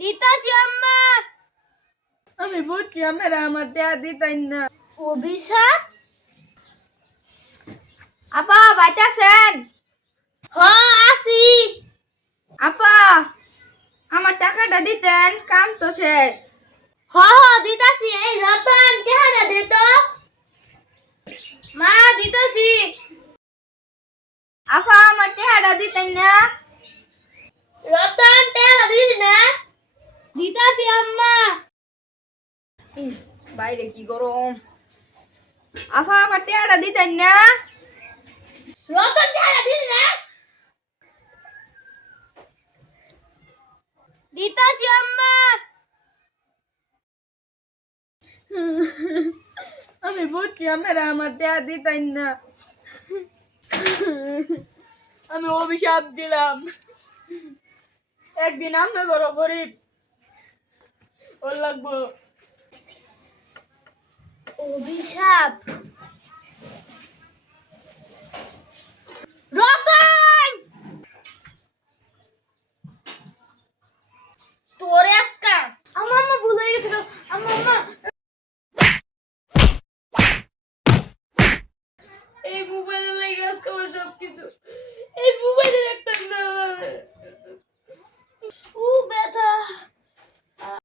દીતાશી અમ્મા અમે પૂછી અમે રામા ત્યાં દીતા ઇન્ના ઓભિષા આપા વાચા સેન હો આસી આપા આમાં ટાકા ડા દીતેન કામ તો છે હો હો દીતાશી એ રતન ક્યાં ના દેતો માં દીતાશી આફા આમાં ટેહાડા દીતેન ના રતન বাইরে কি গরম আফা আবার টেয়ারা না আমি বুঝছি আমারা আমার টেয়ার দিতেন না আমি অভিশাপ দিলাম একদিন আমি বড় গরিব ওর লাগবো অভিশাপ আমার মা ভুল হয়ে আমার মা এই মোবাইলে লেগে আসকা সবকিছু